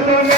ಸರ್ಕಾರ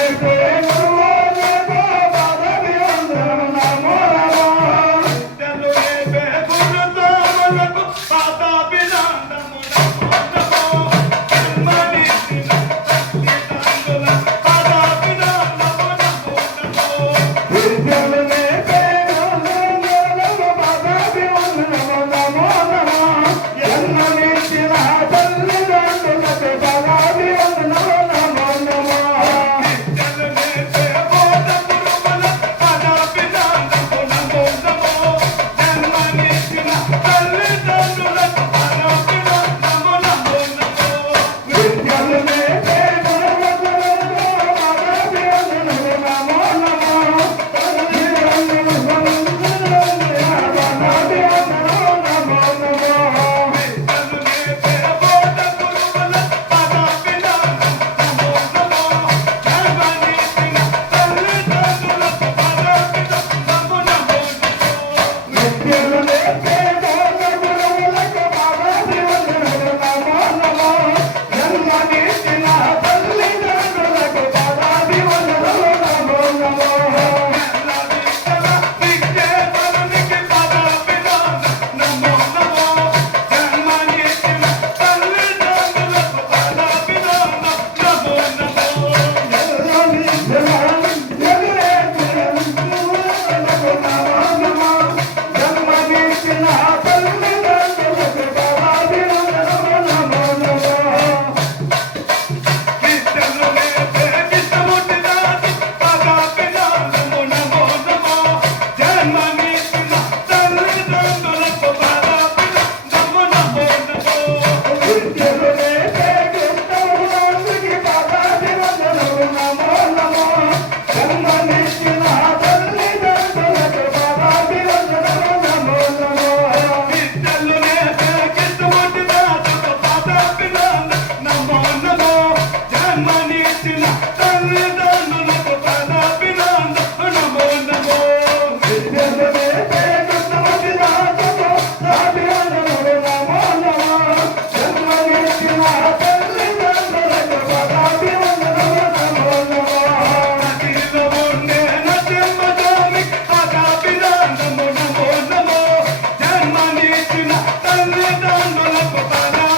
कृष्ण तन्ने तन बल पताना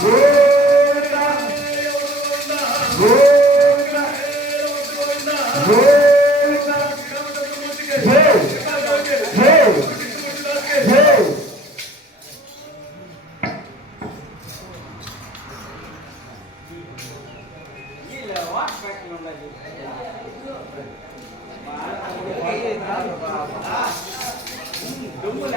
Gurda Gurda